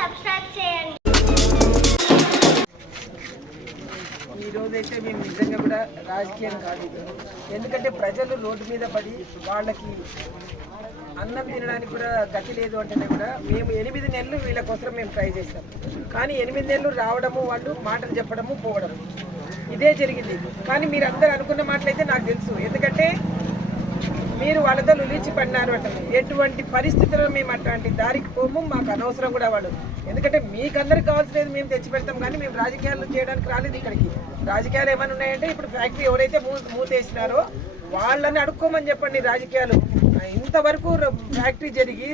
Subscribe చేయండి. ఈరోజైతే మేము నిజంగా కూడా రాజకీయం కాదు. ఎందుకంటే ప్రజలు రోడ్డు మీద పడి వాళ్ళకి అన్నం తినడానికి కూడా గతి లేదు అంటేనే కూడా మేము ఎనిమిది నెలలు వీళ్ళ కోసం మేము ట్రై చేస్తాం కానీ ఎనిమిది నెలలు రావడము వాళ్ళు మాటలు చెప్పడము పోవడము. ఇదే జరిగింది. కానీ మీరు అందరు అనుకున్న మాటలైతే నాకు తెలుసు. ఎందుకంటే మీరు వాళ్ళతో నిలిచిపడినారు అంట అంటారు ఎటువంటి పరిస్థితుల్లో మేము అట్లాంటి దారికి పోము మాకు అనవసరం కూడా వాళ్ళు. ఎందుకంటే మీకందరికి కావాల్సినది మేము తెచ్చి పెడతాం కానీ మేము రాజకీయాలు చేయడానికి రాలేదు ఇక్కడికి. రాజకీయాలు ఏమైనా ఉన్నాయంటే ఇప్పుడు ఫ్యాక్టరీ ఎవరైతే మూ మూతేసినారో వాళ్ళని అడుక్కోమని చెప్పండి రాజకీయాలు. ఇంతవరకు ఫ్యాక్టరీ జరిగి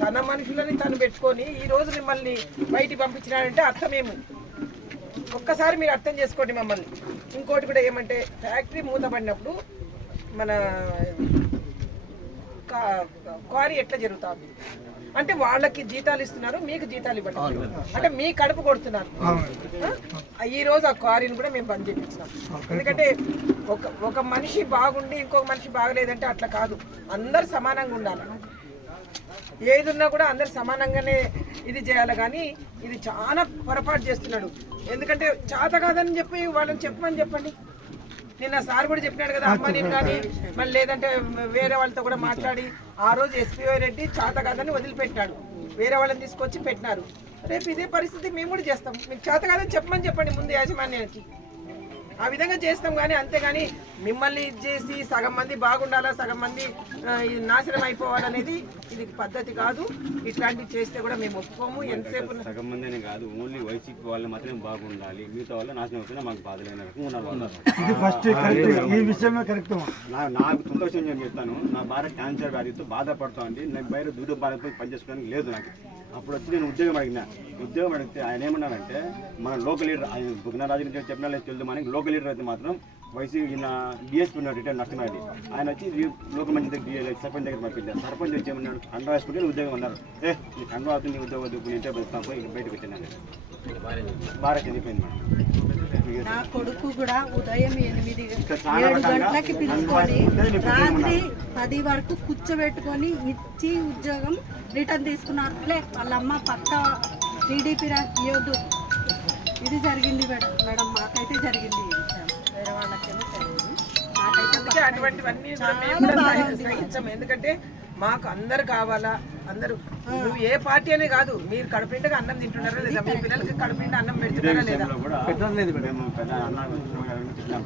తన మనుషులని తను పెట్టుకొని ఈ రోజు మిమ్మల్ని బయటికి పంపించినాడంటే అర్థమేము? ఒక్కసారి మీరు అర్థం చేసుకోండి మమ్మల్ని. ఇంకోటి కూడా ఏమంటే ఫ్యాక్టరీ మూతపడినప్పుడు మన క్వారీ ఎట్లా జరుగుతుంది? అంటే వాళ్ళకి జీతాలు ఇస్తున్నారు మీకు జీతాలు ఇవ్వడం అంటే మీ కడుపు కొడుతున్నారు. ఈ రోజు ఆ క్వారీని కూడా మేము బంద్ చేయించినాం ఎందుకంటే ఒక ఒక మనిషి బాగుండి ఇంకొక మనిషి బాగలేదంటే అట్లా కాదు. అందరు సమానంగా ఉండాలి. ఏది ఉన్నా కూడా అందరు సమానంగానే ఇది చేయాలి. కానీ ఇది చాలా పొరపాటు చేస్తున్నాడు. ఎందుకంటే చేత కాదని చెప్పి వాళ్ళని చెప్పమని చెప్పండి. నిన్న సార్ కూడా చెప్పినాడు కదా అమ్మ నేను కానీ మళ్ళీ లేదంటే వేరే వాళ్ళతో కూడా మాట్లాడి ఆ రోజు ఎస్పీఓ రెడ్డి చేత కాదని వదిలిపెట్టాడు. వేరే వాళ్ళని తీసుకొచ్చి పెట్టినారు. రేపు ఇదే పరిస్థితి మేము కూడా చేస్తాం. మీకు చేత కాదని చెప్పమని చెప్పండి ముందు యాజమాన్యానికి. ఆ విధంగా చేస్తాం కానీ అంతేగాని మిమ్మల్ని ఇది చేసి సగం మంది బాగుండాలా సగం మంది ఇది నాశనం అయిపోవాలనేది ఇది పద్ధతి కాదు. ఇట్లాంటివి చేస్తే కూడా మేము ఒప్పుకోము. ఎంతసేపు సగం మంది అనే కాదు ఓన్లీ వైసీపీ వాళ్ళు మాత్రమే బాగుండాలి. మిగతా వాళ్ళు నాశనం అవుతున్నా మాకు బాధ లేని రకంగా ఉన్నారు వాళ్ళు. ఇది ఫస్ట్ కరెక్ట్ ఈ విషయమే కరెక్ట్ నాకు సంతోషం నేను చెప్తాను. నా భార్య క్యాన్సర్ వ్యాధితో బాధపడుతోంది నేను బయట దూర బాధతో పనిచేసుకోవడానికి లేదు నాకు. అప్పుడు వచ్చి నేను ఉద్యోగం అడిగినా. ఉద్యోగం అడిగితే ఆయన ఏమన్నారంటే మన లోకల్ లీడర్ ఆయన బుగ్నరాజు గురించి చెప్పినా లేదు మనకి. లోకల్ లీడర్ అయితే మాత్రం వైసీపీ నా డిఎస్పీ ఉన్నాడు రిటర్న్ నష్టనాడి ఆయన వచ్చి లోకల్ మంచి దగ్గర సర్పంచ్ దగ్గర పంపించారు సర్పంచ్ వచ్చి ఏమన్నాడు కండ వేసుకుంటే ఉద్యోగం అన్నారు. ఏ నీ కండ అవుతుంది ఉద్యోగం వద్దు నేను ఇంటే పెడతాను పోయి బయటకు వచ్చాను భార్య చనిపోయింది మేడం. నా కొడుకు కూడా ఉదయం ఎనిమిది గంటలకి పిలుచుకొని రాత్రి పది వరకు కూర్చోబెట్టుకొని ఇచ్చి ఉద్యోగం రిటర్న్ తీసుకున్నారు. లే వాళ్ళ అమ్మ పక్క టీడీపీ ఇవ్వద్దు ఇది జరిగింది మేడం మేడం మాకైతే జరిగింది. వేరే వాళ్ళకేమో తెలియదు. నాకైతే అటువంటివన్నీ ఎందుకంటే మాకు అందరు కావాలా? అందరూ. నువ్వు ఏ పార్టీ అనే కాదు మీరు కడుపునిండగా అన్నం తింటున్నారా లేదా? మీ పిల్లలకి కడుపునిండా అన్నం పెడుతున్నారా లేదా?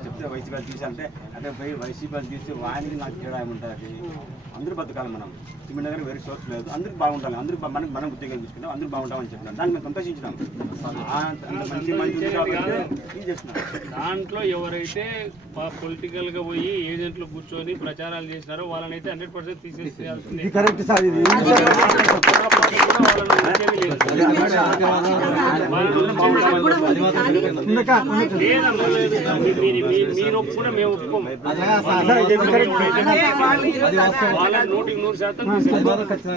చెప్తే వైసీపీ వాళ్ళు తీసి అంటే అంటే పోయి వైసీపీ వాళ్ళు తీసి వానికి నాకు తేడా ఏముంటుంది? అందరూ బతకాలి మనం. సిమెంట్ దగ్గర వేరే సోర్స్ లేదు. అందరూ బాగుండాలి. అందరూ బా- మనకి మనం ఉద్యోగాలు తీసుకున్నాం అందరూ బాగుంటామని చెప్పినాం. దాన్ని మేము సంతోషించినాం. మంచి మంచి ఇది చేసినాం దాంట్లో ఎవరైతే పొలిటికల్గా పోయి ఏజెంట్లు కూర్చొని ప్రచారాలు చేసినారో వాళ్ళనైతే హండ్రెడ్ పర్సెంట్ తీసేసేయాల్సిందే. ఇది కరెక్ట్ సార్. మీరు ఒప్పుకున్నా మేము ఒప్పుకోము వాళ్ళు వాళ్ళ నూటికి నూరు శాతం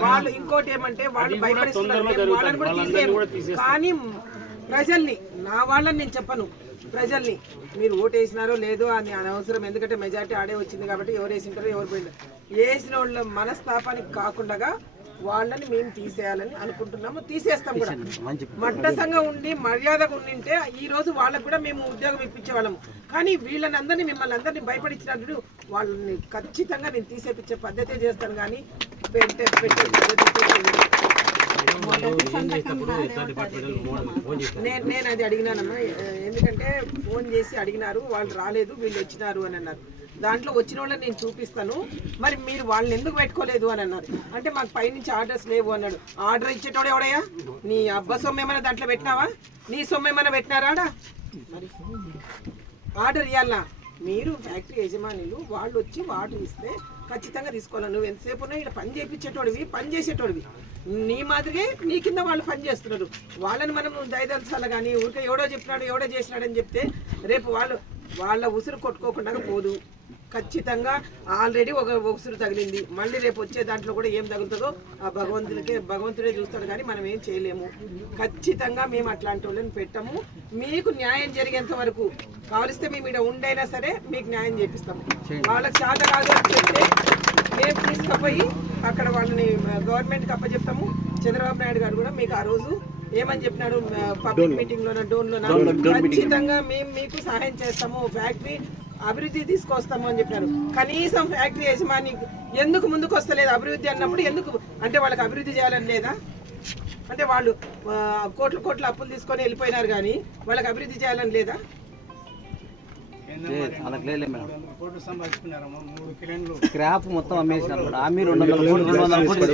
వాళ్ళు ఇంకోటి ఏమంటే వాళ్ళు భయపడిస్తున్నారు వాళ్ళని కూడా జరుగుతుంది. కూడా కానీ ప్రజల్ని నా వాళ్ళని నేను చెప్పను ప్రజల్ని మీరు ఓటేసినారో లేదో అని అనవసరం ఎందుకంటే మెజార్టీ ఆడే వచ్చింది కాబట్టి ఎవరు వేసింటారో ఎవరు పోయింటారు వేసిన వాళ్ళ మనస్తాపానికి కాకుండా వాళ్ళని మేము తీసేయాలని అనుకుంటున్నాము. తీసేస్తాం కూడా. మట్టసంగా ఉండి మర్యాదగా ఉండింటే ఈ రోజు వాళ్ళకు కూడా మేము ఉద్యోగం ఇప్పించే వాళ్ళము కానీ వీళ్ళని అందరినీ మిమ్మల్ని అందరినీ భయపడించినట్టు వాళ్ళని ఖచ్చితంగా నేను తీసేపించే పద్ధతే చేస్తాను కానీ పెట్టే పెట్టే. నేను నేను అది అడిగినానమ్మా. ఎందుకంటే ఫోన్ చేసి అడిగినారు వాళ్ళు రాలేదు వీళ్ళు వచ్చినారు అని అన్నారు. దాంట్లో వచ్చిన వాళ్ళని నేను చూపిస్తాను. మరి మీరు వాళ్ళని ఎందుకు పెట్టుకోలేదు అని అన్నారు. అంటే మాకు పైనుంచి ఆర్డర్స్ లేవు అన్నాడు. ఆర్డర్ ఇచ్చేటోడు ఎవడయ్యా? నీ అబ్బా సొమ్ము ఏమైనా దాంట్లో పెట్టినావా? నీ సొమ్ము ఏమైనా పెట్టినారాడా మరి ఆర్డర్ ఇవ్వాలనా మీరు ఫ్యాక్టరీ యజమానులు వాళ్ళు వచ్చి వాటర్ ఇస్తే ఖచ్చితంగా తీసుకోవాలి. నువ్వు ఎంతసేపు ఉన్నా ఇక్కడ పని చేయించేటోడివి పని చేసేటోడివి. నీ మాదిరిగే నీ కింద వాళ్ళు పని చేస్తున్నారు. వాళ్ళని మనం దయదలచాలి కానీ? ఊరికే ఎవడో చెప్పినాడు ఎవడో చేసినాడని చెప్తే రేపు వాళ్ళు వాళ్ళ ఉసురు కొట్టుకోకుండా పోదు. ఖచ్చితంగా ఆల్రెడీ ఒక ఉసురు తగిలింది. మళ్ళీ రేపు వచ్చే దాంట్లో కూడా ఏం తగులుతుందో ఆ భగవంతుడికే భగవంతుడే చూస్తాడు కానీ మనం ఏం చేయలేము. ఖచ్చితంగా మేము అట్లాంటి వాళ్ళని పెట్టాము. మీకు న్యాయం జరిగేంత వరకు కావలిస్తే మేము ఇక్కడ ఉండైనా సరే మీకు న్యాయం చేపిస్తాము. వాళ్ళకి చేత కాదు అని చెప్తే మేము తీసుకుపోయి అక్కడ వాళ్ళని గవర్నమెంట్కి అప్పచెప్తాము. చంద్రబాబు నాయుడు గారు కూడా మీకు ఆ రోజు ఏమని చెప్పినాడు? పబ్లిక్ మీటింగ్ లోన? డోన్ లోన ఖచ్చితంగా మేము మీకు సహాయం చేస్తాము. ఫ్యాక్టరీ అభివృద్ధి తీసుకొస్తాము అని చెప్పారు కనీసం ఫ్యాక్టరీ యజమాని ఎందుకు ముందుకు వస్తలేదు అభివృద్ధి అన్నప్పుడు ఎందుకు అంటే వాళ్ళకి అభివృద్ధి చేయాలని లేదా? అంటే వాళ్ళు కోట్ల కోట్ల అప్పులు తీసుకొని వెళ్ళిపోయినారు కానీ వాళ్ళకి అభివృద్ధి చేయాలని లేదా? స్క్రాప్ మొత్తం అమ్మేసినారు మేడం. ఆమె రెండు వందల కోట్లు రెండు వందల కోట్లు.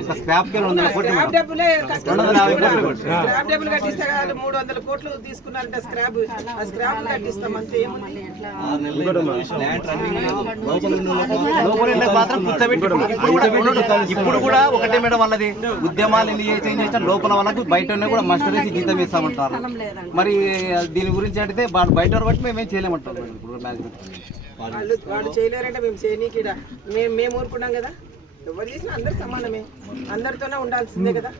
ఒక స్క్రాప్ రెండు వందల కోట్లు రెండు వందల యాభై కోట్లు కట్టిస్తాం స్క్రాప్ డబ్బులు కట్టిస్తే కాదు మూడు వందల కోట్లు తీసుకున్నారంటే స్క్రాప్ ఆ స్క్రాప్ కట్టిస్తాం అంతే ఏముంది? లోపల ఉండే మాత్రం కూర్చోబెట్టి ఇప్పుడు కూడా ఒకటే మేడం వాళ్ళది ఉద్యమాలు ఎన్ని చేంజ్ చేసినా లోపల వాళ్ళకు బయట కూడా మాస్టర్ వేసి జీతం ఇస్తామంటారు. మరి దీని గురించి అడిగితే బయట బట్టి మేమేం చేయలేమంటారు. వాళ్ళు వాళ్ళు చేయలేరంటే మేము చేయనీకి మేము మేము ఊరుకున్నాం కదా? ఎవరు చేసినా అందరు సమానమే. అందరితోనే ఉండాల్సిందే కదా.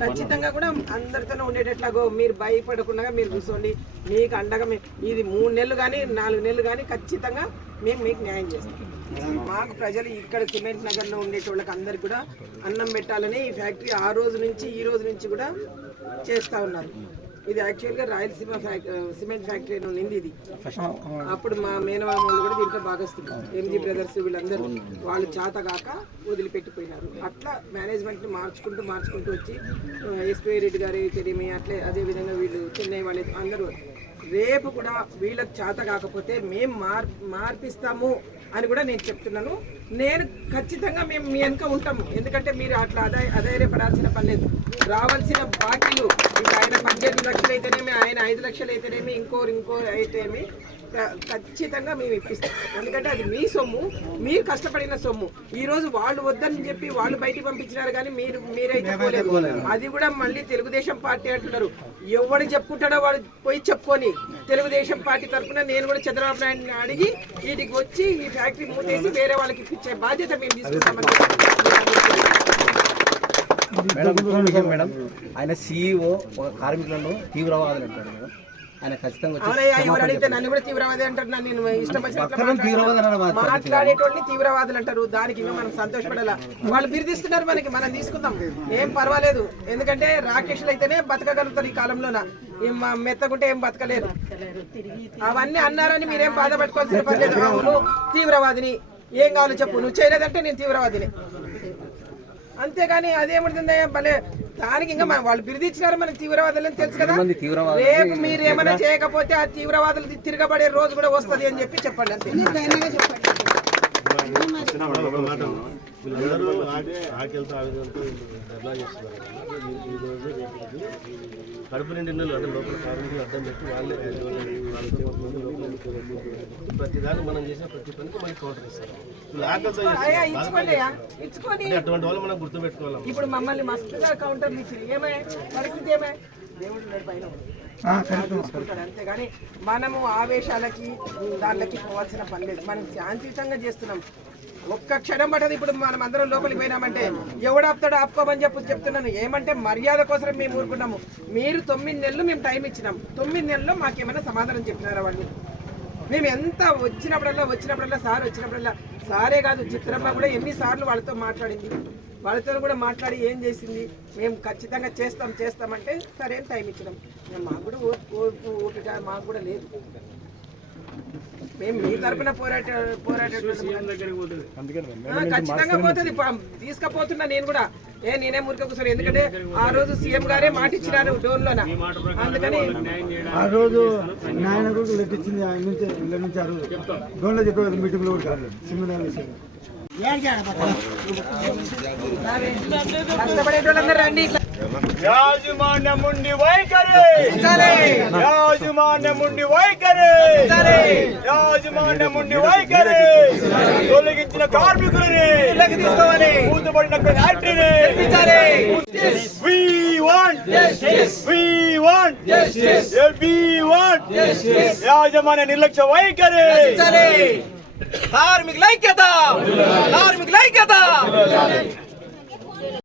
ఖచ్చితంగా కూడా అందరితోనే ఉండేటట్లాగో మీరు భయపడకుండా మీరు కూర్చోండి. మీకు అండగా ఇది మూడు నెలలు కానీ నాలుగు నెలలు కానీ ఖచ్చితంగా మేము మీకు న్యాయం చేస్తాం. మాకు ప్రజలు ఇక్కడ సిమెంట్ నగర్లో ఉండేటోళ్ళకి అందరికి కూడా అన్నం పెట్టాలని ఈ ఫ్యాక్టరీ ఆ రోజు నుంచి ఈ రోజు నుంచి కూడా చేస్తూ ఉన్నారు. ఇది యాక్చువల్గా రాయలసీమ సిమెంట్ ఫ్యాక్టరీ అని ఉన్నింది ఇది. అప్పుడు మా మేనమామ వాళ్ళు కూడా దీంట్లో భాగస్తులు. ఎంజీ బ్రదర్స్ వీళ్ళందరూ. వాళ్ళు చేత కాక వదిలిపెట్టిపోయినారు. అట్లా మేనేజ్మెంట్ని మార్చుకుంటూ మార్చుకుంటూ వచ్చి ఎస్పీ రెడ్డి గారు అయితేనేమి అట్లే అదే విధంగా వీళ్ళు చెన్నై వాళ్ళు అందరూ. రేపు కూడా వీళ్ళకి చేత కాకపోతే మేము మార్ మార్పిస్తాము. అని కూడా నేను చెప్తున్నాను. నేను ఖచ్చితంగా మేము మీ వెనుక ఉంటాము. ఎందుకంటే మీరు అట్లా అధై అధైర్యపడాల్సిన పని లేదు. రావాల్సిన బాకీలు ఇంకా ఆయన పద్దెనిమిది లక్షలు అయితేనేమి ఆయన ఐదు లక్షలు అయితేనేమి ఇంకోరు ఇంకోరు అయితేమి ఖచ్చితంగా మేము ఇప్పిస్తాం. ఎందుకంటే అది మీ సొమ్ము మీరు కష్టపడిన సొమ్ము. ఈ రోజు వాళ్ళు వద్దని చెప్పి వాళ్ళు బయటికి పంపించినారు కానీ మీరు మీరైతే పోలేదు. అది కూడా మళ్ళీ తెలుగుదేశం పార్టీ అంటున్నారు. ఎవడు చెప్పుకుంటాడో వాడు పోయి చెప్పుకొని తెలుగుదేశం పార్టీ తరఫున నేను కూడా చంద్రబాబు నాయుడిని అడిగి వీటికి వచ్చి ఈ ఫ్యాక్టరీ మూతేసి వేరే వాళ్ళకి ఇప్పించే బాధ్యత మేము తీసుకుంటామని మేడం మేడం. ఆయన సీఈఓ ఒక కార్మికులను తీవ్రవాదులు అంటాడు మేడం. ఆయన ఖచ్చితంగా వచ్చి అవునయ్యా ఎవరు అడిగితే నన్ను కూడా తీవ్రవాది అంటారు నన్ను నేను ఇష్టం వచ్చినట్లు పక్కన తీవ్రవాది అన్నాడు మా మాట్లాడతాను. మాట్లాడేటోళ్ళని తీవ్రవాదులు అంటారు. దానికి మనం సంతోషపడాలా? వాళ్ళు బిరిదిస్తున్నారు మనకి మనం తీసుకుందాం. ఏం పర్వాలేదు. ఎందుకంటే రాకేష్లు అయితేనే బతకగలుగుతారు ఈ కాలంలోన. మెత్తకుంటే ఏం బతకలేరు. అవన్నీ అన్నారని మీరేం బాధపట్టుకోవాల్సిన పని లేదు. అవును తీవ్రవాదిని. ఏం కావాలో చెప్పు. నువ్వు చేయలేదంటే నేను తీవ్రవాదిని. అంతేగాని అదేముంటుందే భలే దానికి ఇంకా మన- వాళ్ళు బిరిదిచ్చినారు మనకి తీవ్రవాదులు అని తెలుసు కదా. రేపు మీరు ఏమైనా చేయకపోతే ఆ తీవ్రవాదులు తిరగబడే రోజు కూడా వస్తది అని చెప్పి చెప్పండి అంతే. కడుపు నిండి నెలలు అంటే లోపల కార్మికులు అడ్డం పెట్టి వాళ్ళే ప్రతి దాన్ని మనం చేసిన ప్రతి పనికి మనకి కౌంటర్ ఇస్తారు. అటువంటి వాళ్ళు మనం గుర్తుపెట్టుకోవాలి ఇప్పుడు మమ్మల్ని మస్తుగా కౌంటర్లు ఇచ్చింది. ఏమే? పరిస్థితి ఏమే? దేవుడు పైన అంతేగాని మనము ఆవేశాలకి దాంట్లకి పోవాల్సిన పని లేదు. మనం శాంతియుతంగా చేస్తున్నాం. ఒక్క క్షణం పట్టదు. ఇప్పుడు మనం అందరం లోపలికి పోయినామంటే ఎవడు ఆపుతాడు ఆపుకోమని చెప్పి చెప్తున్నాను. ఏమంటే మర్యాద కోసం మేము ఊరుకున్నాము. మీరు తొమ్మిది నెలలు మేము టైం ఇచ్చినాం. తొమ్మిది నెలల్లో మాకేమైనా సమాధానం చెప్పినారా వాళ్ళు? మేము ఎంత వచ్చినప్పుడల్లా వచ్చినప్పుడల్లా సార్ వచ్చినప్పుడల్లా సారే కాదు చిత్రమ్మ కూడా ఎన్నిసార్లు వాళ్ళతో మాట్లాడింది. వాళ్ళతో కూడా మాట్లాడి ఏం చేసింది? మేము ఖచ్చితంగా చేస్తాం చేస్తామంటే సరే అని టైం ఇచ్చినాం. మాకు కూడా ఓపిక మాకు కూడా లేదు. మేము మీ తరపున పోరాట ఖచ్చితంగా పోతుంది. పా- తీసుకపోతున్నా నేను కూడా. ఏ నేనే మురిక కూర్చొని ఎందుకంటే ఆ రోజు సీఎం గారే మాట ఇచ్చినారు డోన్ లోన ప్రకారం అందుకని ఆ రోజు నాయన కూడా ఇచ్చింది ఆయన నుంచి ఇళ్ళ నుంచి ఆ రోజు. గోన్లో చెప్పేవారు మీటింగ్లో కూడా కాదు. విషయం. కష్టపడేటోళ్ళందరూ రండి. ఇట్లా యాజమాన్యముండి వైఖరి! యాజమాన్యముండి వైఖరి! యాజమాన్యముండి వైఖరి! తొలగించిన కార్మికులని! తీసుకోవాలి! మూతపడిన ఫ్యాక్టరీని! We want! We want! We want! యాజమాన్య నిర్లక్ష్య వైఖరి! కార్మికుల ఐక్యత! కార్మికుల ఐక్యత!